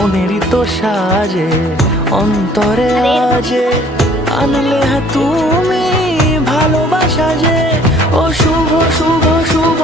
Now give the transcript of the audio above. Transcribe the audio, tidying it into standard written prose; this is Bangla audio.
মনেরই তো সাজে অন্তরে আজে আনলে তুমি ভালোবাসা যে ও শুভ শুভ শুভ